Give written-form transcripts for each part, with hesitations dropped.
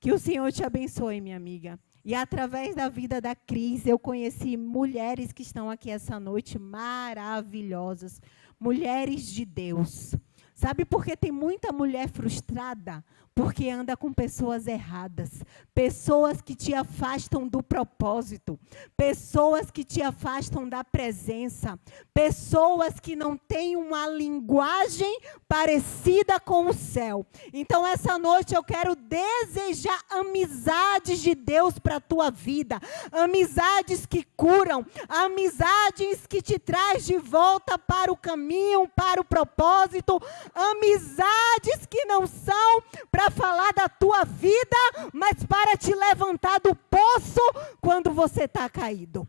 Que o Senhor te abençoe, minha amiga. E através da vida da Cris, eu conheci mulheres que estão aqui essa noite maravilhosas. Mulheres de Deus. Sabe por que tem muita mulher frustrada? Porque anda com pessoas erradas. Pessoas que te afastam do propósito. Pessoas que te afastam da presença. Pessoas que não têm uma linguagem parecida com o céu. Então, essa noite eu quero desejar amizades de Deus para a tua vida. Amizades que curam. Amizades que te traz de volta para o caminho, para o propósito. Amizades que não são para falar da tua vida, mas para te levantar do poço quando você está caído.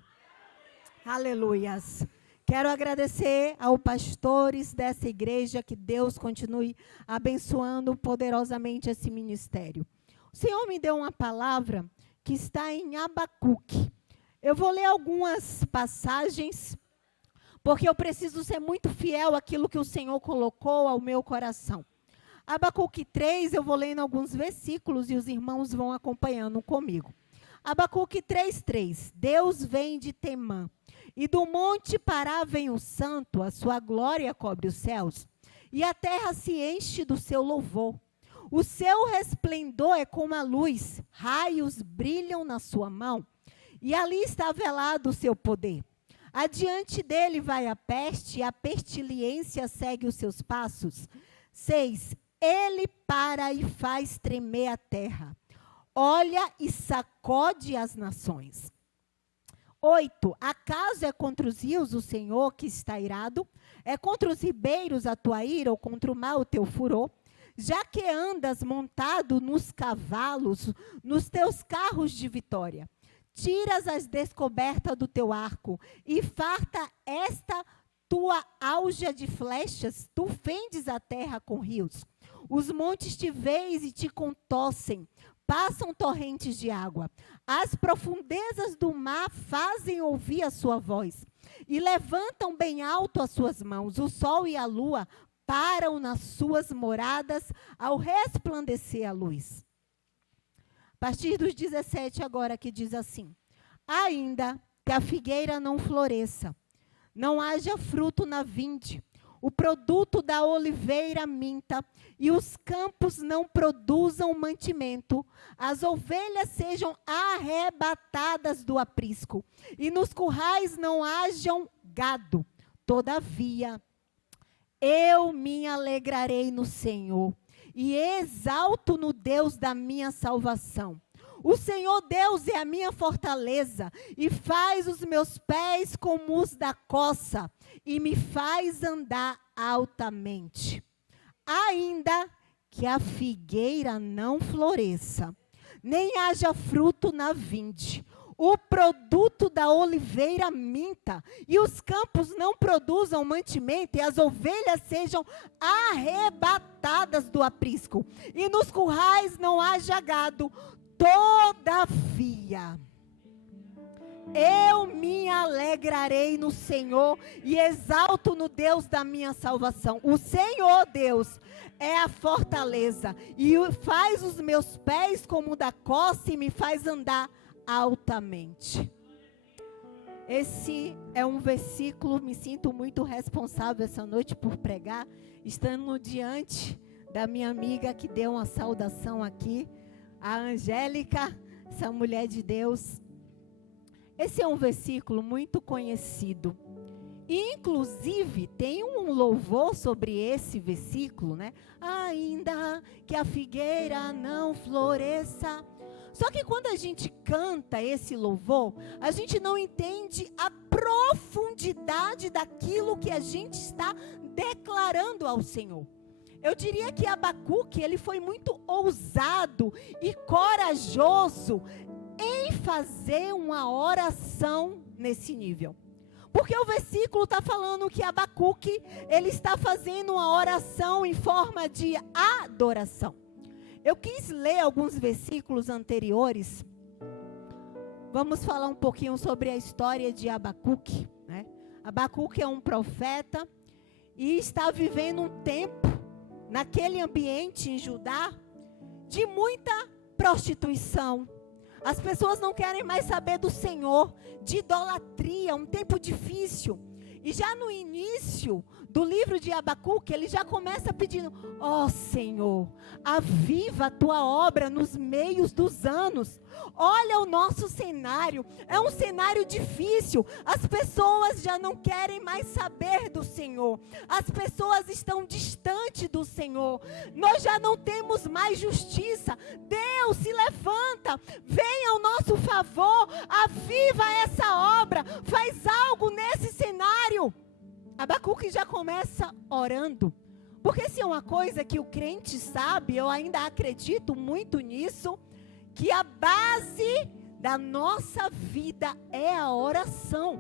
Aleluias. Quero agradecer aos pastores dessa igreja, que Deus continue abençoando poderosamente esse ministério. O Senhor me deu uma palavra que está em Abacuque. Eu vou ler algumas passagens, porque eu preciso ser muito fiel àquilo que o Senhor colocou ao meu coração. Abacuque 3, eu vou lendo alguns versículos e os irmãos vão acompanhando comigo. Abacuque 3:3. Deus vem de Temã, e do monte Pará vem o santo, a sua glória cobre os céus, e a terra se enche do seu louvor. O seu resplendor é como a luz, raios brilham na sua mão, e ali está velado o seu poder. Adiante dele vai a peste, e a pestilência segue os seus passos. 6. Ele para e faz tremer a terra. Olha e sacode as nações. 8. Acaso é contra os rios o Senhor que está irado? É contra os ribeiros a tua ira, ou contra o mar o teu furor? Já que andas montado nos cavalos, nos teus carros de vitória, tiras as descobertas do teu arco, e farta esta tua auja de flechas, tu fendes a terra com rios. Os montes te veem e te contossem, passam torrentes de água. As profundezas do mar fazem ouvir a sua voz, e levantam bem alto as suas mãos. O sol e a lua param nas suas moradas ao resplandecer a luz. A partir dos 17 agora, que diz assim: ainda que a figueira não floresça, não haja fruto na vinde, o produto da oliveira minta, e os campos não produzam mantimento, as ovelhas sejam arrebatadas do aprisco, e nos currais não hajam gado. Todavia, eu me alegrarei no Senhor, e exalto no Deus da minha salvação. O Senhor Deus é a minha fortaleza, e faz os meus pés como os da coça, e me faz andar altamente. Ainda que a figueira não floresça, nem haja fruto na vinde, o produto da oliveira minta, e os campos não produzam mantimento, e as ovelhas sejam arrebatadas do aprisco, e nos currais não haja gado. Todavia, eu me alegrarei no Senhor e exalto no Deus da minha salvação. O Senhor Deus é a fortaleza, e faz os meus pés como o da coça, e me faz andar altamente. Esse é um versículo, me sinto muito responsável essa noite por pregar, estando diante da minha amiga que deu uma saudação aqui, a Angélica, essa mulher de Deus. Esse é um versículo muito conhecido. Inclusive, tem um louvor sobre esse versículo, né? Ainda que a figueira não floresça. Só que quando a gente canta esse louvor, a gente não entende a profundidade daquilo que a gente está declarando ao Senhor. Eu diria que Abacuque, ele foi muito ousado e corajoso em fazer uma oração nesse nível. Porque o versículo está falando que Abacuque, ele está fazendo uma oração em forma de adoração. Eu quis ler alguns versículos anteriores. Vamos falar um pouquinho sobre a história de Abacuque, né? Abacuque é um profeta e está vivendo um tempo naquele ambiente em Judá de muita prostituição. As pessoas não querem mais saber do Senhor, de idolatria, um tempo difícil. E já no início do livro de Abacuque, ele já começa pedindo: ó Senhor, aviva a tua obra nos meios dos anos. Olha o nosso cenário, é um cenário difícil. As pessoas já não querem mais saber do Senhor. As pessoas estão distantes do Senhor. Nós já não temos mais justiça. Deus, se levanta, venha ao nosso favor, aviva essa obra, faz algo nesse cenário. Abacuque já começa orando, porque se é uma coisa que o crente sabe, eu ainda acredito muito nisso, que a base da nossa vida é a oração.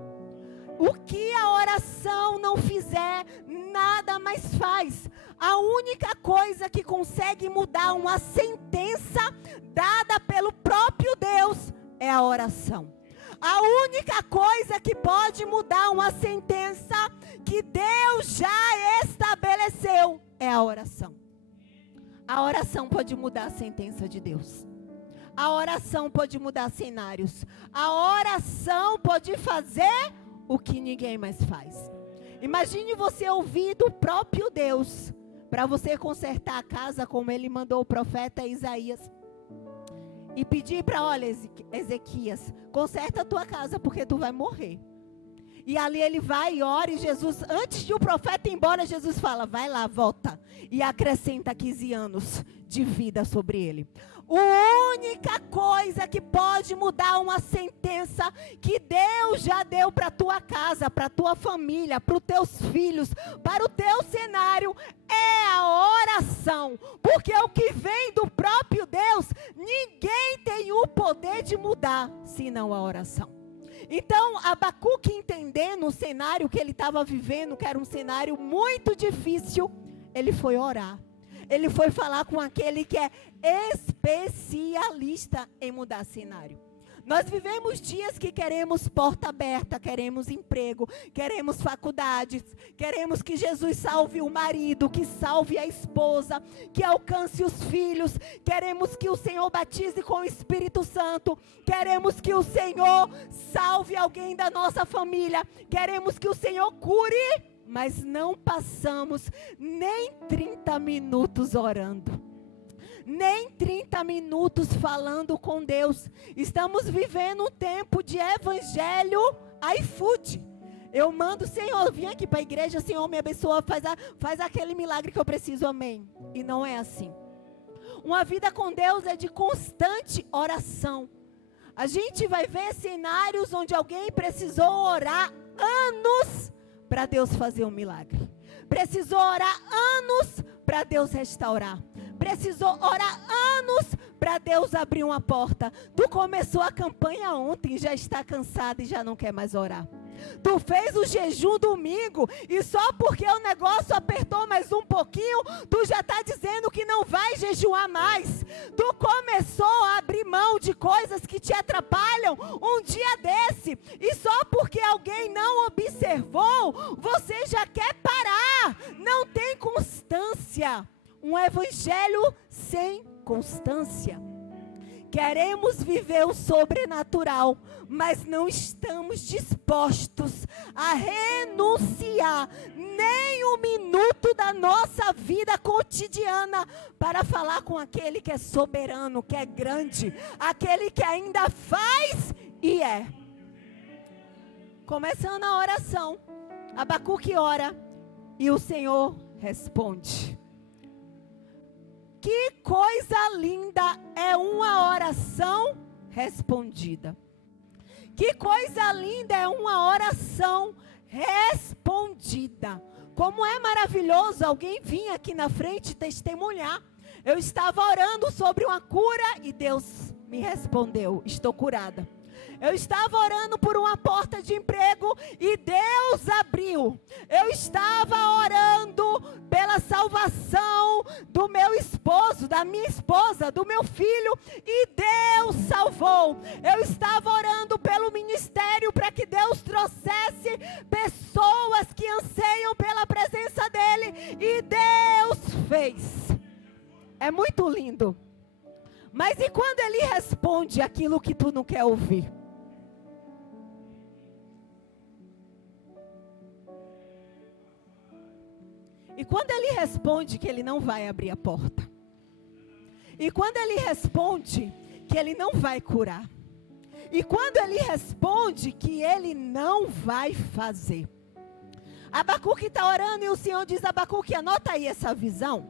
O que a oração não fizer, nada mais faz. A única coisa que consegue mudar uma sentença dada pelo próprio Deus é a oração. A única coisa que pode mudar uma sentença que Deus já estabeleceu é a oração. A oração pode mudar a sentença de Deus. A oração pode mudar cenários. A oração pode fazer o que ninguém mais faz. Imagine você ouvir do próprio Deus para você consertar a casa, como ele mandou o profeta Isaías. E pedir para, olha, Ezequias, conserta a tua casa porque tu vai morrer. E ali ele vai e ora, e Jesus, antes de o profeta ir embora, Jesus fala: vai lá, volta, e acrescenta 15 anos de vida sobre ele. A única coisa que pode mudar uma sentença que Deus já deu para a tua casa, para a tua família, para os teus filhos, para o teu cenário, é a oração. Porque o que vem do próprio Deus, ninguém tem o poder de mudar, senão a oração. Então, Abacuque, entendendo o cenário que ele estava vivendo, que era um cenário muito difícil, ele foi orar. Ele foi falar com aquele que é especialista em mudar cenário. Nós vivemos dias que queremos porta aberta, queremos emprego, queremos faculdades, queremos que Jesus salve o marido, que salve a esposa, que alcance os filhos, queremos que o Senhor batize com o Espírito Santo, queremos que o Senhor salve alguém da nossa família, queremos que o Senhor cure, mas não passamos nem 30 minutos orando. Nem 30 minutos falando com Deus. Estamos vivendo um tempo de evangelho iFood. Eu mando: Senhor, vim aqui para a igreja, Senhor, me abençoa, faz aquele milagre que eu preciso, amém. E não é assim. Uma vida com Deus é de constante oração. A gente vai ver cenários onde alguém precisou orar anos para Deus fazer um milagre. Precisou orar anos para Deus restaurar. Precisou orar anos para Deus abrir uma porta. Tu começou a campanha ontem, já está cansado e já não quer mais orar. Tu fez o jejum domingo e só porque o negócio apertou mais um pouquinho, tu já está dizendo que não vai jejuar mais. Tu começou a abrir mão de coisas que te atrapalham um dia desse. E só porque alguém não observou, você já quer parar. Não tem constância. Um evangelho sem constância. Queremos viver o sobrenatural, mas não estamos dispostos a renunciar nem um minuto da nossa vida cotidiana para falar com aquele que é soberano, que é grande, aquele que ainda faz e é. Começando a oração, Abacuque ora e o Senhor responde. Que coisa linda é uma oração respondida. Que coisa linda é uma oração respondida. Como é maravilhoso alguém vir aqui na frente testemunhar. Eu estava orando sobre uma cura e Deus me respondeu: estou curada. Eu estava orando por uma porta de emprego e Deus abriu. Eu estava orando pela salvação do meu esposo, da minha esposa, do meu filho, e Deus salvou. Eu estava orando pelo ministério para que Deus trouxesse pessoas que anseiam pela presença dEle, e Deus fez. É muito lindo. Mas e quando ele responde aquilo que tu não quer ouvir? E quando ele responde que ele não vai abrir a porta? E quando ele responde que ele não vai curar? E quando ele responde que ele não vai fazer? Abacuque está orando e o Senhor diz: Abacuque, anota aí essa visão.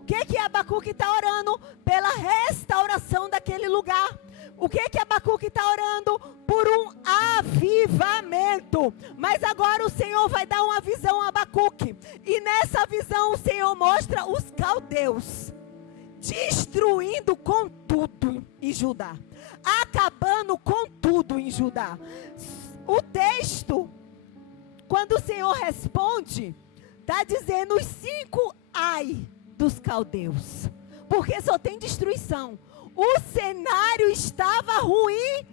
O que Abacuque está orando? Pela restauração daquele lugar. O que Abacuque está orando? Por um avivamento. Mas agora o Senhor vai dar uma visão a Abacuque. E nessa visão o Senhor mostra os caldeus destruindo com tudo em Judá. Acabando com tudo em Judá. O texto, quando o Senhor responde, está dizendo os 5 ai dos caldeus. Porque só tem destruição. O cenário estava ruim,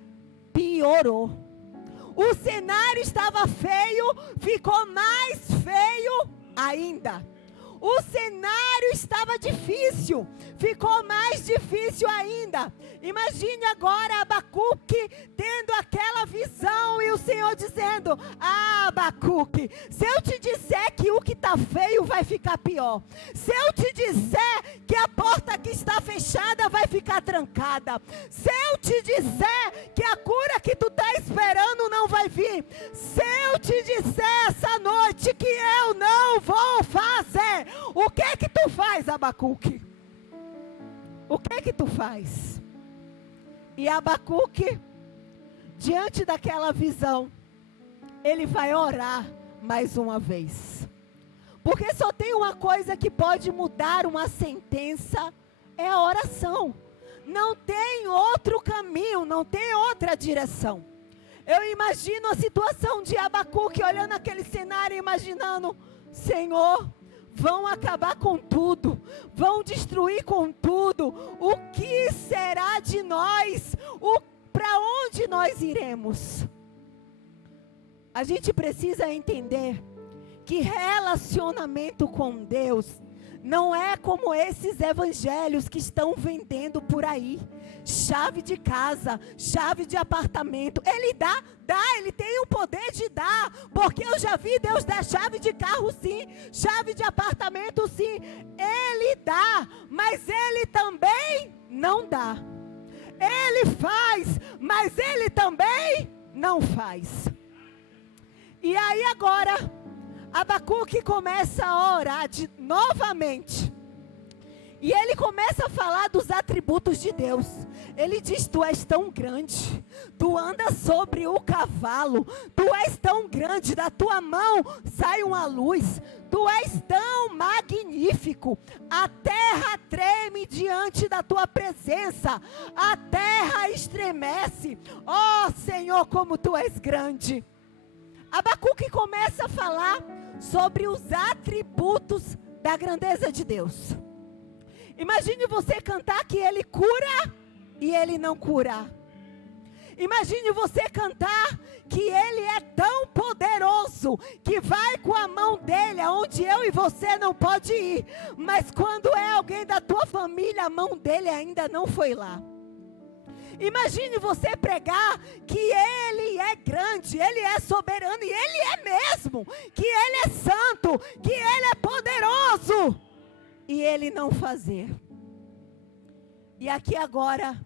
piorou. O cenário estava feio, ficou mais feio ainda. O cenário estava difícil, ficou mais difícil ainda. Imagine agora Abacuque tendo aquela visão e o Senhor dizendo: Abacuque, se eu te disser que o que está feio vai ficar pior, se eu te disser que a porta que está fechada vai ficar trancada, se eu te disser que a cura que tu está esperando não vai vir, se eu te disser essa noite que eu não vou fazer, o que tu faz, Abacuque? O que tu faz? E Abacuque, diante daquela visão, ele vai orar mais uma vez. Porque só tem uma coisa que pode mudar uma sentença, é a oração. Não tem outro caminho, não tem outra direção. Eu imagino a situação de Abacuque olhando aquele cenário, imaginando: Senhor, vão acabar com tudo, vão destruir com tudo. O que será de nós? Para onde nós iremos? A gente precisa entender que relacionamento com Deus não é como esses evangelhos que estão vendendo por aí. Chave de casa, chave de apartamento. Ele dá, ele tem o poder de dar. Porque eu já vi Deus dar chave de carro sim, chave de apartamento sim. Ele dá, mas ele também não dá. Ele faz, mas ele também não faz. E aí agora Abacuque começa a orar novamente. E ele começa a falar dos atributos de Deus. Ele diz: tu és tão grande, tu andas sobre o cavalo, tu és tão grande, da tua mão sai uma luz, tu és tão magnífico, a terra treme diante da tua presença, a terra estremece, ó Senhor, como tu és grande. Abacuque começa a falar sobre os atributos da grandeza de Deus. Imagine você cantar que ele cura e ele não cura. Imagine você cantar que ele é tão poderoso que vai com a mão dele aonde eu e você não pode ir. Mas quando é alguém da tua família, a mão dele ainda não foi lá. Imagine você pregar que ele é grande, ele é soberano e ele é mesmo, que ele é santo, que ele é poderoso. E ele não fazer. E aqui agora,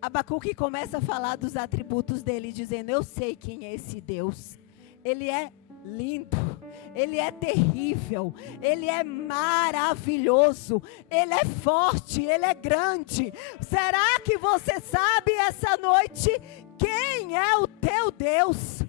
Abacuque começa a falar dos atributos dele, dizendo: eu sei quem é esse Deus. Ele é lindo, ele é terrível, ele é maravilhoso, ele é forte, ele é grande. Será que você sabe essa noite quem é o teu Deus?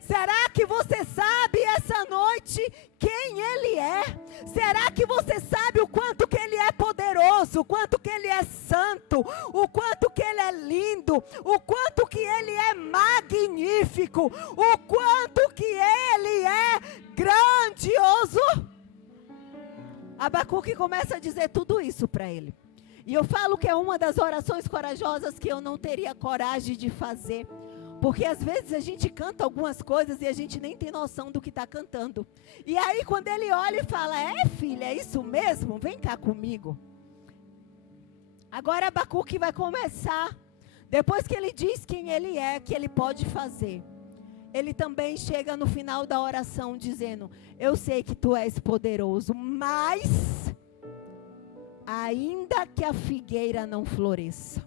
Será que você sabe essa noite quem Ele é? Será que você sabe o quanto que Ele é poderoso, o quanto que Ele é santo, o quanto que Ele é lindo, o quanto que Ele é magnífico, o quanto que Ele é grandioso? Abacuque começa a dizer tudo isso para ele. E eu falo que é uma das orações corajosas que eu não teria coragem de fazer. Porque às vezes a gente canta algumas coisas e a gente nem tem noção do que está cantando. E aí quando ele olha e fala: é filha, é isso mesmo? Vem cá comigo. Agora Abacuque vai começar, depois que ele diz quem ele é, que ele pode fazer. Ele também chega no final da oração dizendo: eu sei que tu és poderoso, mas ainda que a figueira não floresça.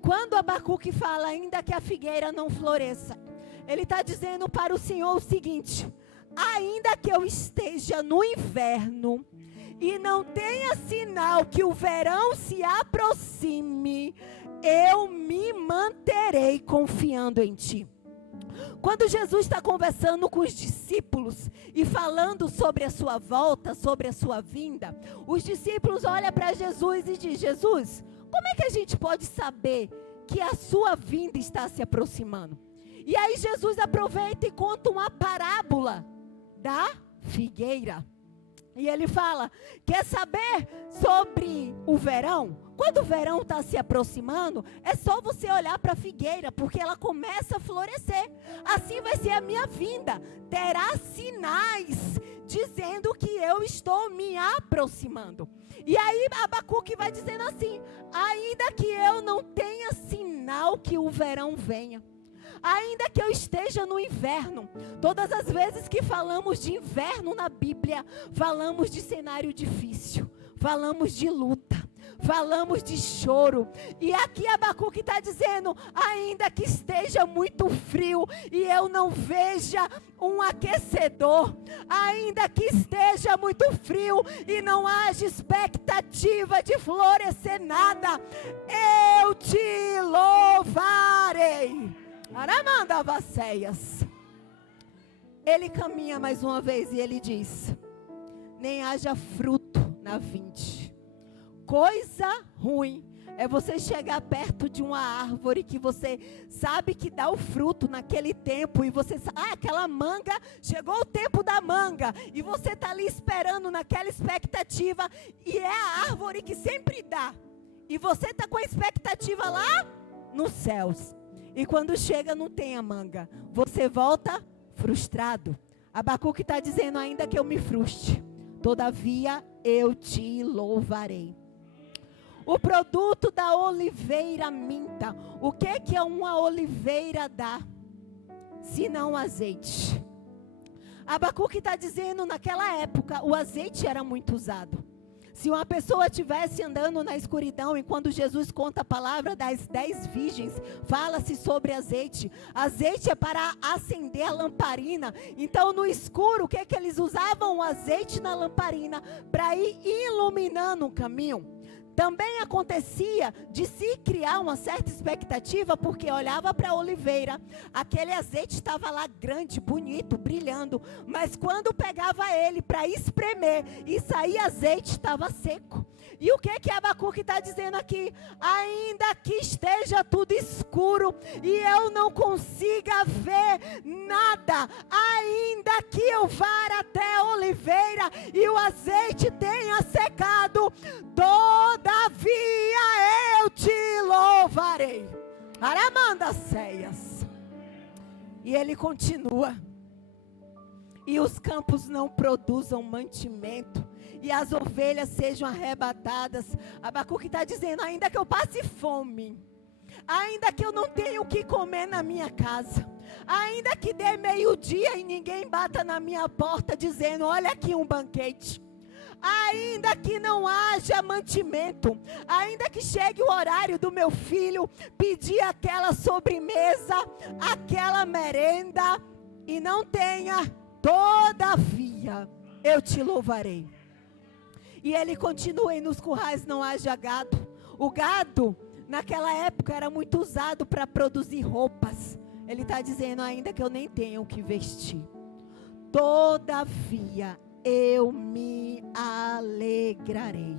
Quando Abacuque fala ainda que a figueira não floresça, ele está dizendo para o Senhor o seguinte: ainda que eu esteja no inverno e não tenha sinal que o verão se aproxime, eu me manterei confiando em ti. Quando Jesus está conversando com os discípulos e falando sobre a sua volta, sobre a sua vinda, os discípulos olham para Jesus e dizem: Jesus, como é que a gente pode saber que a sua vinda está se aproximando? E aí Jesus aproveita e conta uma parábola da figueira. E ele fala: quer saber sobre o verão? Quando o verão está se aproximando, é só você olhar para a figueira, porque ela começa a florescer. Assim vai ser a minha vinda. Terá sinais dizendo que eu estou me aproximando. E aí Abacuque vai dizendo assim: ainda que eu não tenha sinal que o verão venha, ainda que eu esteja no inverno. Todas as vezes que falamos de inverno na Bíblia, falamos de cenário difícil, falamos de luta, falamos de choro. E aqui Abacuque está dizendo: ainda que esteja muito frio e eu não veja um aquecedor, ainda que esteja muito frio e não haja expectativa de florescer nada, eu te louvarei. Aramanda Vaceias. Ele caminha mais uma vez e ele diz: nem haja fruto na vinde. Coisa ruim é você chegar perto de uma árvore que você sabe que dá o fruto naquele tempo, e você sabe, aquela manga, chegou o tempo da manga, e você está ali esperando naquela expectativa, e é a árvore que sempre dá, e você está com a expectativa lá nos céus. E quando chega não tem a manga, você volta frustrado. Abacuque está dizendo: ainda que eu me frustre, todavia eu te louvarei. O produto da oliveira minta. O que é uma oliveira dá? Se não azeite. Abacuque está dizendo: naquela época o azeite era muito usado. Se uma pessoa estivesse andando na escuridão, e quando Jesus conta a palavra das 10 virgens, fala-se sobre azeite. Azeite é para acender a lamparina. Então no escuro, o que eles usavam? O azeite na lamparina para ir iluminando o caminho. Também acontecia de se criar uma certa expectativa, porque olhava para a oliveira, aquele azeite estava lá grande, bonito, brilhando, mas quando pegava ele para espremer e saía azeite, estava seco. E o que Abacuque está dizendo aqui? Ainda que esteja tudo escuro e eu não consiga ver nada, ainda que eu vá até a oliveira e o azeite tenha secado, todavia eu te louvarei. Aramanda Ceias. E ele continua: e os campos não produzam mantimento, e as ovelhas sejam arrebatadas. Abacuque está dizendo: ainda que eu passe fome, ainda que eu não tenha o que comer na minha casa, ainda que dê meio-dia e ninguém bata na minha porta dizendo: olha aqui um banquete, ainda que não haja mantimento, ainda que chegue o horário do meu filho pedir aquela sobremesa, aquela merenda, e não tenha, todavia eu te louvarei. E ele continua: e nos currais não haja gado. O gado naquela época era muito usado para produzir roupas. Ele está dizendo: ainda que eu nem tenha o que vestir, todavia eu me alegrarei.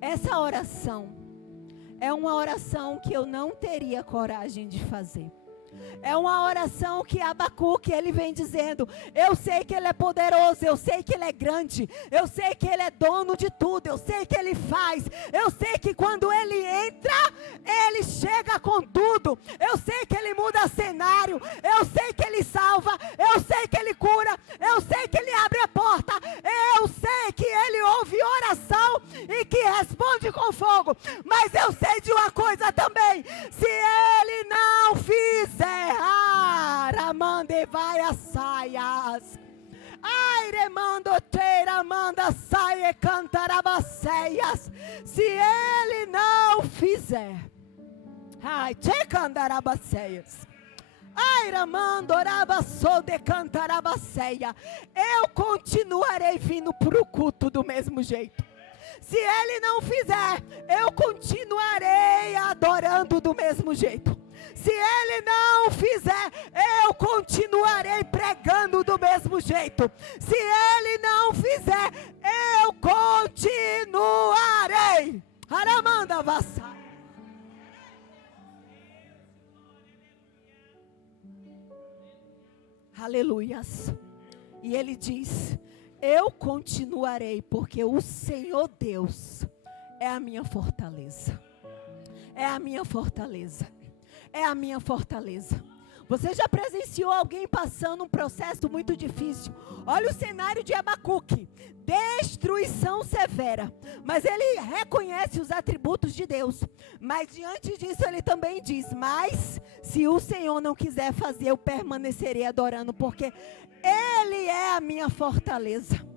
Essa oração é uma oração que eu não teria coragem de fazer. É uma oração que Abacuque, ele vem dizendo: eu sei que ele é poderoso, eu sei que ele é grande, eu sei que ele é dono de tudo, eu sei que ele faz, eu sei que quando ele entra, ele chega com tudo, eu sei que ele muda cenário, eu sei que ele salva, eu sei que ele cura, eu sei que ele abre a porta, eu sei que ele ouve oração e que responde com saia cantarabaceias. Se ele não fizer. Ai, te cantarabaceias. Ai, ramando, orabaçou de cantarabaceia. Eu continuarei vindo para o culto do mesmo jeito. Se ele não fizer, eu continuarei adorando do mesmo jeito. Se ele não fizer, eu continuarei pregando do mesmo jeito. Se ele não fizer, eu continuarei. Aramanda vassa. Aleluias. E ele diz: eu continuarei, porque o Senhor Deus é a minha fortaleza. É a minha fortaleza. É a minha fortaleza. Você já presenciou alguém passando um processo muito difícil? Olha o cenário de Abacuque. Destruição severa. Mas ele reconhece os atributos de Deus. Mas diante disso ele também diz: mas se o Senhor não quiser fazer, eu permanecerei adorando, porque Ele é a minha fortaleza.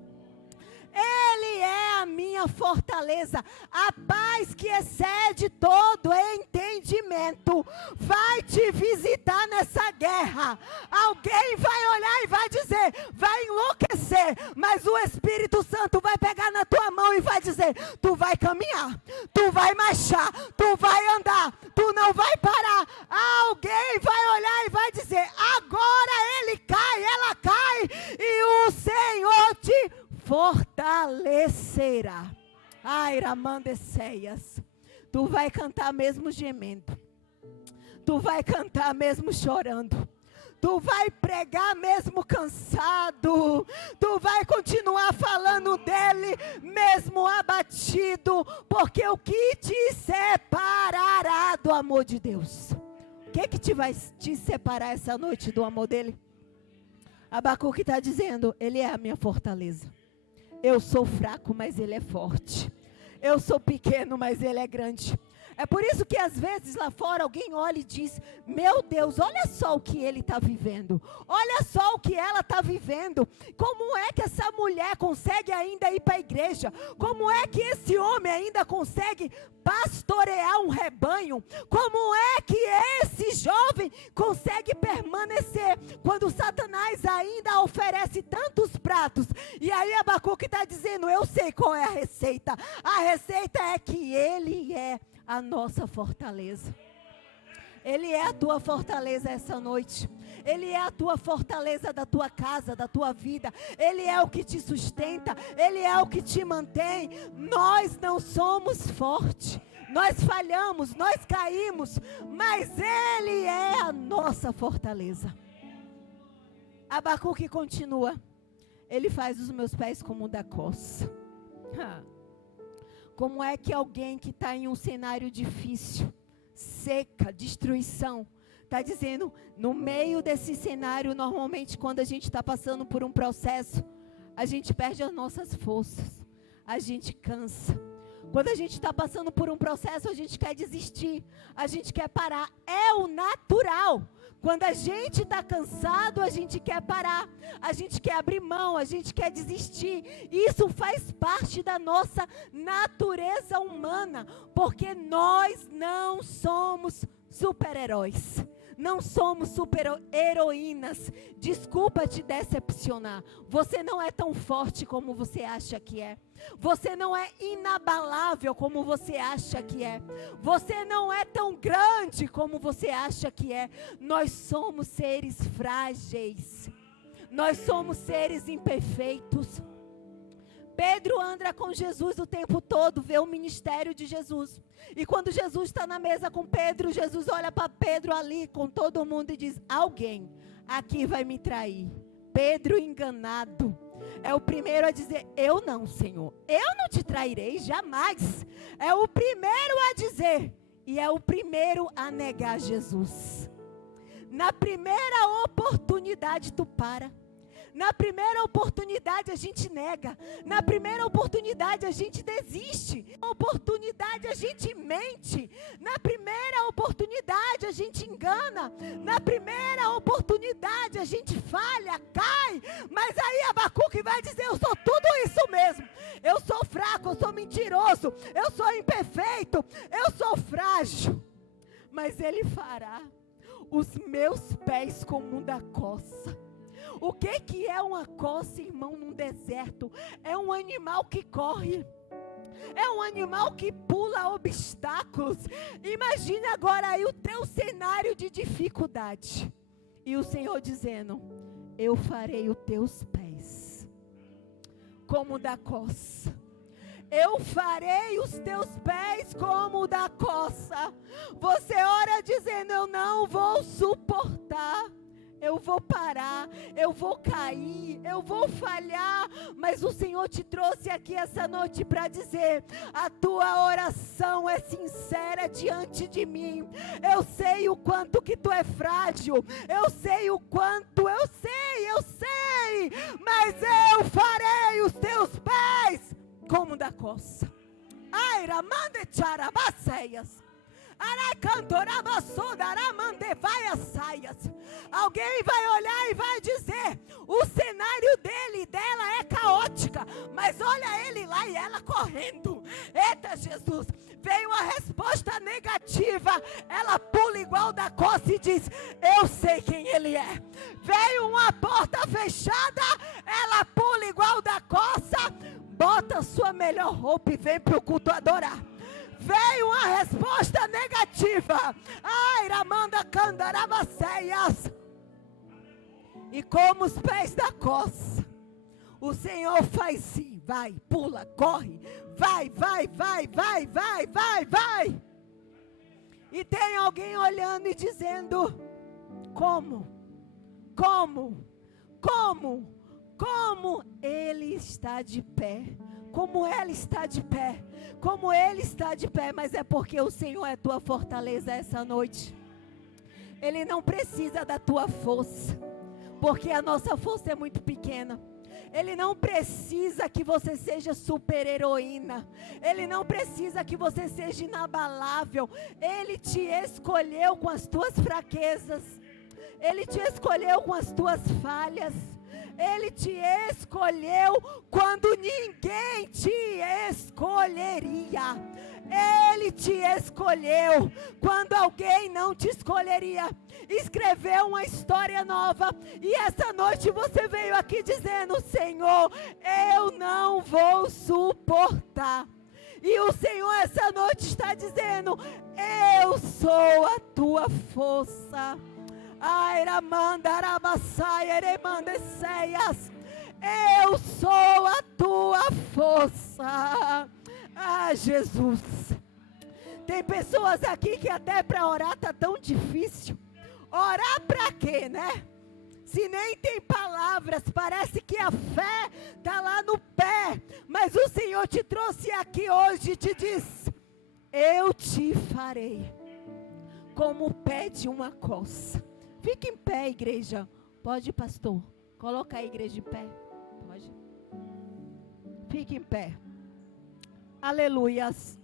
Ele é a minha fortaleza. A paz que excede todo entendimento vai te visitar nessa guerra. Alguém vai olhar e vai dizer, vai enlouquecer, mas o Espírito Santo vai pegar na tua mão e vai dizer: tu vai caminhar, tu vai marchar, tu vai andar, tu não vai parar. Alguém vai olhar e vai dizer: agora ele cai, ela cai, e o Senhor te fortalecerá. Ai, ramandeceias. Tu vai cantar mesmo gemendo. Tu vai cantar mesmo chorando. Tu vai pregar mesmo cansado. Tu vai continuar falando dele mesmo abatido. Porque o que te separará do amor de Deus? O que vai te separar essa noite do amor dele? Abacuque está dizendo: ele é a minha fortaleza. Eu sou fraco, mas ele é forte. Eu sou pequeno, mas ele é grande. É por isso que às vezes lá fora alguém olha e diz: meu Deus, olha só o que ele está vivendo. Olha só o que ela está vivendo. Como é que essa mulher consegue ainda ir para a igreja? Como é que esse homem ainda consegue pastorear um rebanho? Como é que esse jovem consegue permanecer quando Satanás ainda oferece tantos pratos? E aí Abacuque está dizendo: eu sei qual é a receita. A receita é que ele é a nossa fortaleza. Ele é a tua fortaleza essa noite. Ele é a tua fortaleza da tua casa, da tua vida. Ele é o que te sustenta. Ele é o que te mantém. Nós não somos fortes. Nós falhamos, nós caímos, mas Ele é a nossa fortaleza. Abacuque continua: Ele faz os meus pés como o da coça. Como é que alguém que está em um cenário difícil, seca, destruição, está dizendo, no meio desse cenário, normalmente quando a gente está passando por um processo, a gente perde as nossas forças, a gente cansa. Quando a gente está passando por um processo, a gente quer desistir, a gente quer parar. É o natural. Quando a gente está cansado, a gente quer parar, a gente quer abrir mão, a gente quer desistir. Isso faz parte da nossa natureza humana, porque nós não somos super-heróis. Não somos super-heroínas. Desculpa te decepcionar. Você não é tão forte como você acha que é. Você não é inabalável como você acha que é. Você não é tão grande como você acha que é. Nós somos seres frágeis. Nós somos seres imperfeitos. Pedro anda com Jesus o tempo todo, vê o ministério de Jesus. E quando Jesus está na mesa com Pedro, Jesus olha para Pedro ali com todo mundo e diz: alguém aqui vai me trair. Pedro enganado. É o primeiro a dizer: eu não, Senhor. Eu não te trairei, jamais. É o primeiro a dizer. E é o primeiro a negar Jesus. Na primeira oportunidade tu para. Na primeira oportunidade a gente nega. Na primeira oportunidade a gente desiste. Na oportunidade a gente mente. Na primeira oportunidade a gente engana. Na primeira oportunidade a gente falha, cai. Mas aí Abacuque vai dizer: eu sou tudo isso mesmo. mentiroso, eu sou imperfeito, eu sou frágil. Mas Ele fará os meus pés como um da coça. O que é uma coça, irmão, num deserto? É um animal que corre. É um animal que pula obstáculos. Imagine agora aí o teu cenário de dificuldade. E o Senhor dizendo: eu farei os teus pés como o da coça. Eu farei os teus pés como o da coça. Você ora dizendo: eu não vou suportar. Eu vou parar, eu vou cair, eu vou falhar, mas o Senhor te trouxe aqui essa noite para dizer: a tua oração é sincera diante de mim. Eu sei o quanto que tu é frágil, eu sei o quanto, eu sei, mas eu farei os teus pés como da coça. Ai, ramande charabaceias. Alguém vai olhar e vai dizer: o cenário dele e dela é caótica, mas olha ele lá e ela correndo. Eita Jesus, veio uma resposta negativa, ela pula igual da coça e diz: eu sei quem ele é. Veio uma porta fechada, ela pula igual da coça, bota sua melhor roupa e vem para o culto adorar. Veio uma resposta negativa. Ai, ramanda candarabaceias. E como os pés da coça, o Senhor faz sim. Vai, pula, corre. Vai. E tem alguém olhando e dizendo: como ele está de pé. Como ela está de pé, como ele está de pé, mas é porque o Senhor é tua fortaleza essa noite. Ele não precisa da tua força, porque a nossa força é muito pequena. Ele não precisa que você seja super heroína, Ele não precisa que você seja inabalável. Ele te escolheu com as tuas fraquezas, Ele te escolheu com as tuas falhas. Ele te escolheu quando ninguém te escolheria. Ele te escolheu quando alguém não te escolheria. Escreveu uma história nova. E essa noite você veio aqui dizendo: Senhor, eu não vou suportar. E o Senhor essa noite está dizendo: eu sou a tua força. Eu sou a tua força. Ah, Jesus. Tem pessoas aqui que até para orar está tão difícil. Orar para quê, né? Se nem tem palavras, parece que a fé está lá no pé. Mas o Senhor te trouxe aqui hoje e te diz: eu te farei como o pé de uma coça. Fique em pé, igreja. Pode, pastor? Coloca a igreja de pé. Pode. Fique em pé. Aleluias.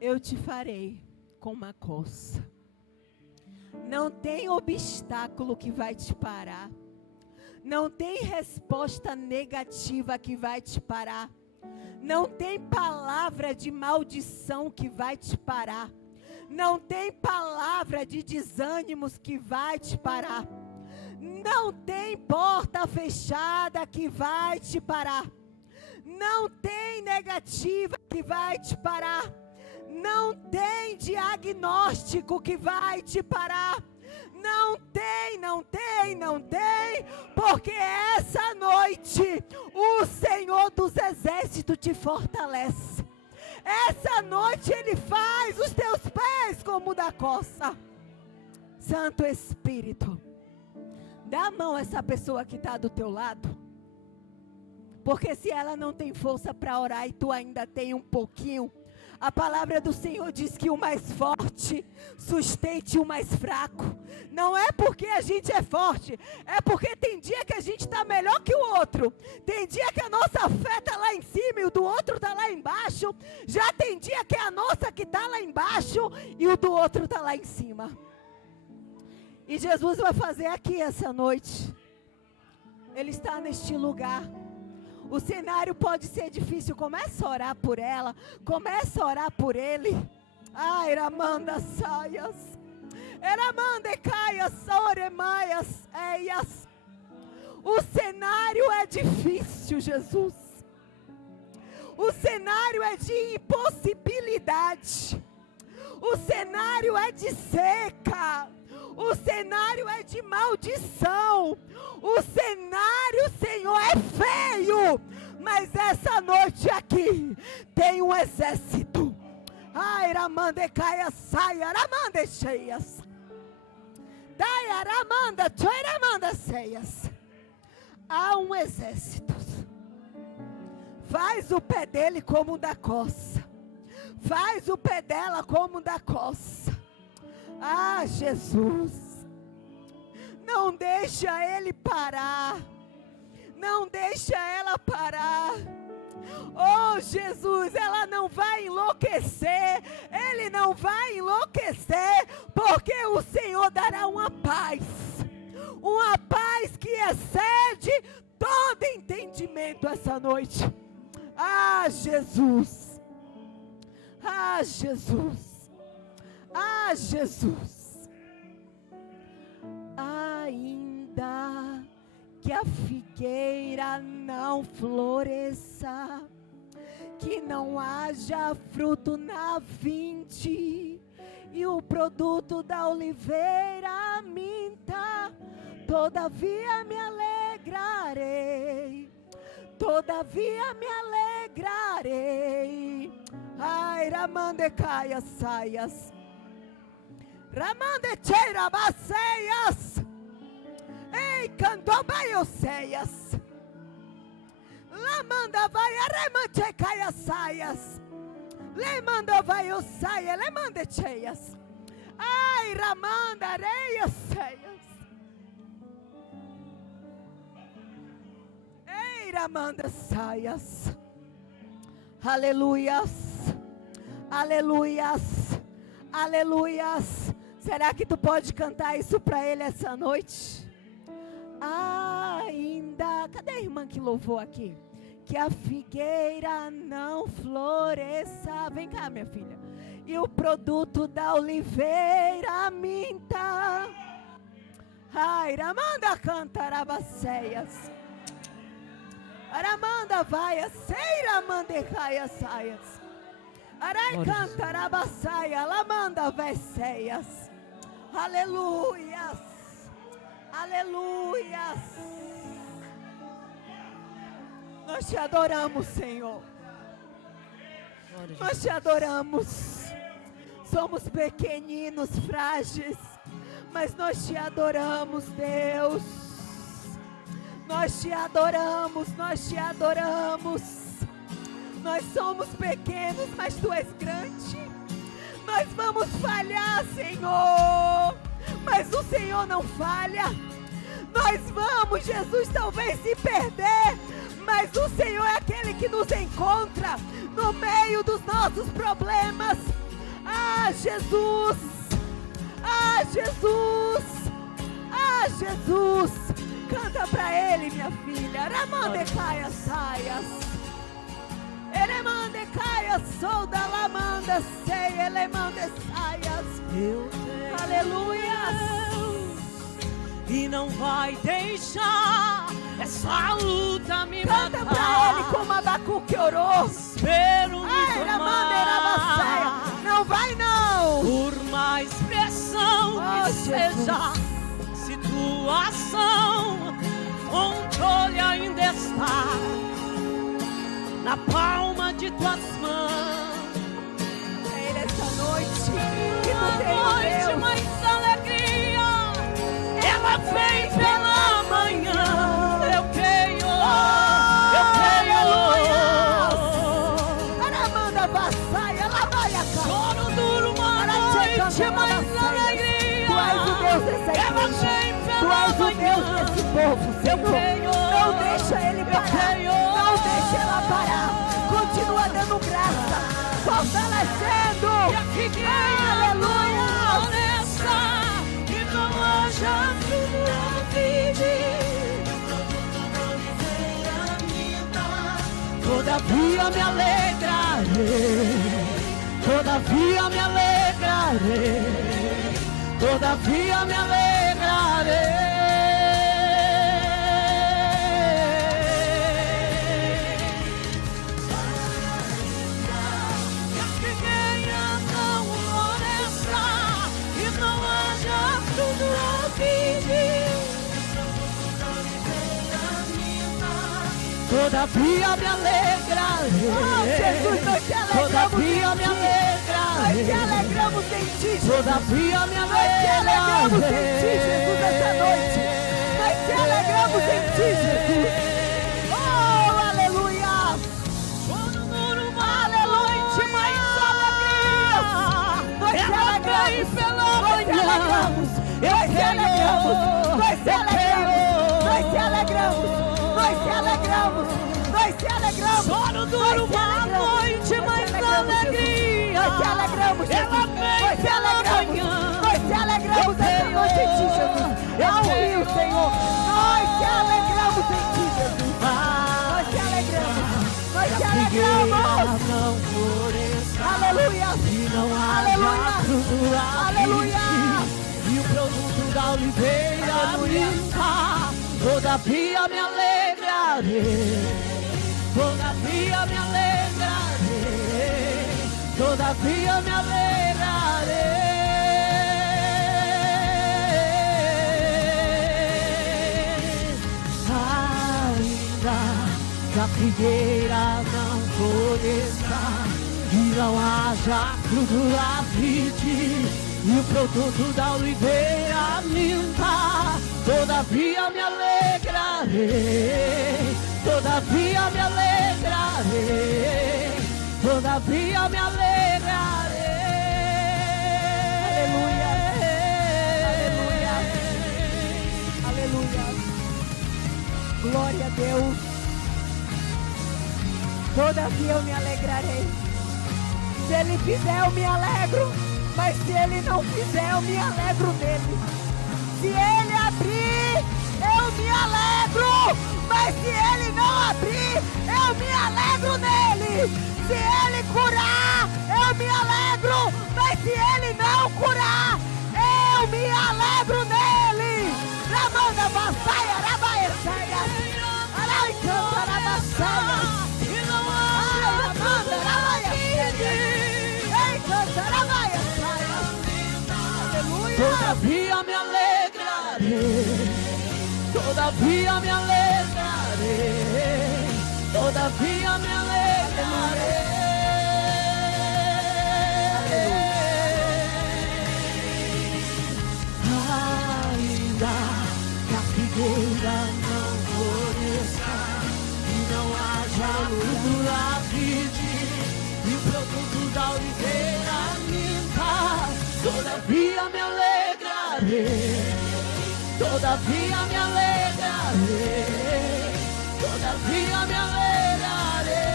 Eu te farei com uma coça. Não tem obstáculo que vai te parar. Não tem resposta negativa que vai te parar. Não tem palavra de maldição que vai te parar. Não tem palavra de desânimos que vai te parar. Não tem porta fechada que vai te parar. Não tem negativa que vai te parar. Não tem diagnóstico que vai te parar. Não tem, porque essa noite o Senhor dos Exércitos te fortalece. Essa noite Ele faz os teus pés como o da coça. Santo Espírito, dá a mão a essa pessoa que está do teu lado. Porque se ela não tem força para orar e tu ainda tem um pouquinho, a palavra do Senhor diz que o mais forte sustente o mais fraco. Não é porque a gente é forte, é porque tem dia que a gente está melhor que o outro. Tem dia que a nossa fé está lá em cima e o do outro está lá embaixo. Já tem dia que é a nossa que está lá embaixo e o do outro está lá em cima. E Jesus vai fazer aqui essa noite Ele está neste lugar. O cenário pode ser difícil. Começa a orar por ela. Começa a orar por ele. Ai, Ramanda saias. Eramanda caias, oremaias, eias. O cenário é difícil, Jesus. O cenário é de impossibilidade. O cenário é de seca. O cenário é de maldição. O cenário, Senhor, é feio. Mas essa noite aqui tem um exército. Ai, Ramande caia, saia, Ramande cheias. Dai, Ramanda, Ramanda ceias. Há um exército. Faz o pé dele como o da coça. Faz o pé dela como o da coça. Ah, Jesus. Não deixa ele parar. Não deixa ela parar. Oh, Jesus, ela não vai enlouquecer. Ele não vai enlouquecer. Porque o Senhor dará uma paz. Uma paz que excede todo entendimento essa noite. Ah, Jesus. Ah, Jesus. Ah, Jesus. Ainda que a figueira não floresça, que não haja fruto na vinde, e o produto da oliveira minta, todavia me alegrarei. Todavia me alegrarei. Ai, Ramande caia saias. Ramande cheira baceias. Ei, cantou baioceias. Lamanda vai arremante caia saias. Lemanda vai o saia, lemande cheias. Ai, Ramanda areia seias. Ramanda saias. Aleluias. Aleluias. Aleluias. Será que tu pode cantar isso para ele essa noite? Ainda. Cadê a irmã que louvou aqui? Que a figueira não floresça. Vem cá, minha filha. E o produto da oliveira minta. Ai, Ramanda cantarabaceias. Aramanda vai, seira mandecaia saias. Arai cantarabasaia, lamanda veceias. Aleluias. Aleluias. Nós te adoramos, Senhor. Nós te adoramos. Somos pequeninos, frágeis, mas nós te adoramos, Deus. Nós te adoramos, nós te adoramos. Nós somos pequenos, mas tu és grande. Nós vamos falhar, Senhor, mas o Senhor não falha. Nós vamos, Jesus, talvez se perder, mas o Senhor é aquele que nos encontra no meio dos nossos problemas. Ah, Jesus! Ah, Jesus! Ah, Jesus! Canta pra ele, minha filha. Ramandecaia saias. Eremandecaia sou da lamanda sei. Elemande saias. Aleluia. E não vai deixar essa luta me matar. Canta pra ele como Abacuque orou. Espero me tomar. Não vai não. Por mais pressão que seja, situação, controle ainda está na palma de tuas mãos. Ele essa noite que tu uma tem noite Deus. mais alegria ela vem pela manhã. Eu creio, eu creio. Aramanda vassaia, ela vai a casa. Choro duro uma noite mais alegria. Tu és o Deus dessa ela igreja. vem Tu pela és o Deus manhã. desse povo, Senhor. Não deixa ele parar. Não deixa ela parar. Continua dando graça, fortalecendo. Aleluia. Honesta, que não haja tudo na vida. Todavia me alegrarei, todavia me alegrarei, todavia me alegrarei. Que a figueira não floresça e não haja fruto a vide. Todavia me alegrarei, Jesus, nós te alegramos todavia em me ti. Nós te alegrarei, alegramos em ti, Jesus. todavia me Nós te alegramos em ti, Jesus, essa noite. Nós te alegramos em ti, Jesus. Oh, aleluia. Aleluia, mais alegria. Nós te alegramos pela manhã. Nós te alegramos. Nós te alegramos. Nós te alegramos. Nós te alegramos, nós te alegramos. Sono duro uma noite, mas alegria. Nós te alegramos, Jesus. Ela vem Nós te pela alegramos. manhã. Nós te alegramos essa noite em ti, Jesus. Ao rio, Senhor. Nós te alegramos em ti, Jesus. Nós te alegramos. Nós te alegramos. Não floresça, Aleluia. e não haja Aleluia. fruto a Aleluia. vide, e o produto da oliveira limpa. Todavia me alegrarei, todavia me alegrarei, todavia me alegrarei. Ainda que a figueira não floresça e não haja fruto a vide, e o produto da oliveira minta, todavia me alegrarei, todavia me alegrarei, todavia me alegrarei. Aleluia. Aleluia. Glória a Deus. Todavia eu me alegrarei. Se Ele fizer, eu me alegro. Mas se Ele não fizer, eu me alegro nele. Se Ele abrir, eu me alegro. Mas se Ele não abrir, eu me alegro nele. Se Ele curar, eu me alegro. Mas se Ele não curar, eu me alegro nele. Ramanda Massaia, Rabaessaia, Araicanta, Rabaessaia. Todavia me alegrarei, todavia me alegrarei, todavia me alegrarei. Ainda que a figueira não floresça e não haja fruto a vide, e o produto da oliveira minta, todavia me alegrarei, todavia me alegrarei, todavia me alegrarei.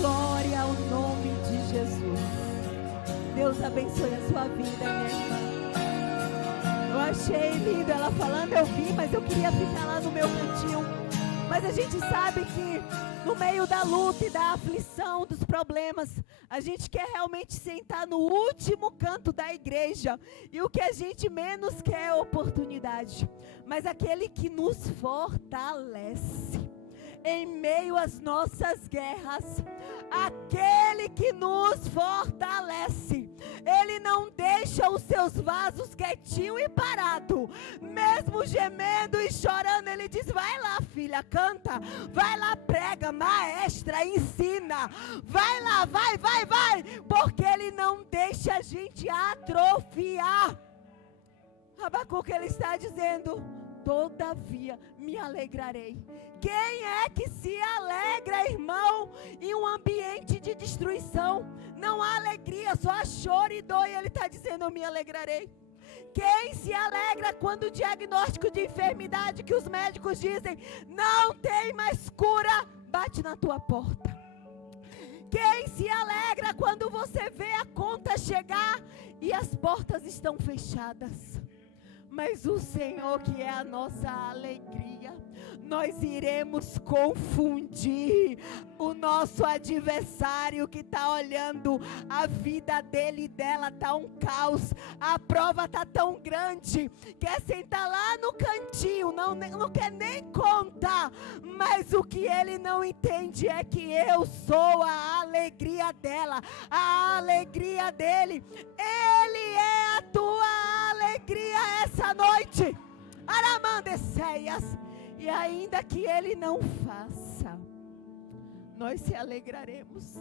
Glória ao nome de Jesus. Deus abençoe a sua vida, minha irmã. Eu achei lindo ela falando, eu vi, mas eu queria ficar lá no meu cantinho. Mas a gente sabe que no meio da luta e da aflição, dos problemas, a gente quer realmente sentar no último canto da igreja. E o que a gente menos quer é oportunidade. Mas aquele que nos fortalece em meio às nossas guerras, aquele que nos fortalece, ele não deixa os seus vasos quietinho e parado, mesmo gemendo e chorando. Ele diz: vai lá, filha, canta, vai lá, prega, maestra, ensina, vai lá, vai, porque ele não deixa a gente atrofiar. Abacuque, ele está dizendo: todavia me alegrarei. Quem é que se alegra, irmão, em um ambiente de destruição? Não há alegria, só há choro e dor. E ele está dizendo: eu me alegrarei. Quem se alegra quando o diagnóstico de enfermidade que os médicos dizem não tem mais cura, bate na tua porta? Quem se alegra quando você vê a conta chegar e as portas estão fechadas? mas o Senhor que é a nossa alegria. Nós iremos confundir o nosso adversário que está olhando a vida dele e dela, está um caos, a prova está tão grande, quer sentar lá no cantinho, não quer nem contar, mas o que ele não entende é que eu sou a alegria dela, a alegria dele. Ele é a tua alegria essa noite. Aramandeceias. E ainda que ele não faça, nós se alegraremos.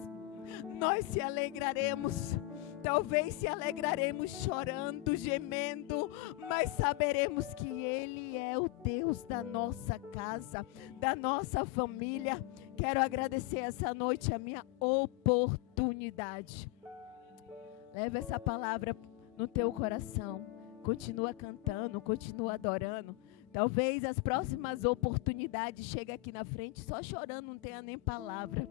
Nós se alegraremos. Talvez se alegraremos chorando, gemendo, mas saberemos que Ele é o Deus da nossa casa, da nossa família. Quero agradecer essa noite a minha oportunidade. Leva essa palavra no teu coração. Continua cantando, continua adorando. Talvez as próximas oportunidades cheguem aqui na frente só chorando, não tenha nem palavra.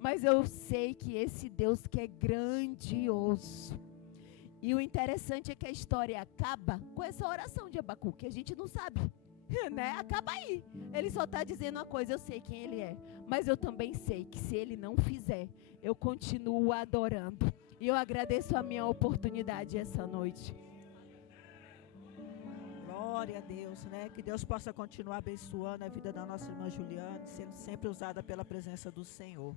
Mas eu sei que esse Deus que é grandioso. E o interessante é que a história acaba com essa oração de Abacuque, que a gente não sabe, né? Acaba aí. Ele só está dizendo uma coisa, eu sei quem ele é. Mas eu também sei que se ele não fizer, eu continuo adorando. E eu agradeço a minha oportunidade essa noite. Glória a Deus, né? Que Deus possa continuar abençoando a vida da nossa irmã Juliane, sendo sempre usada pela presença do Senhor.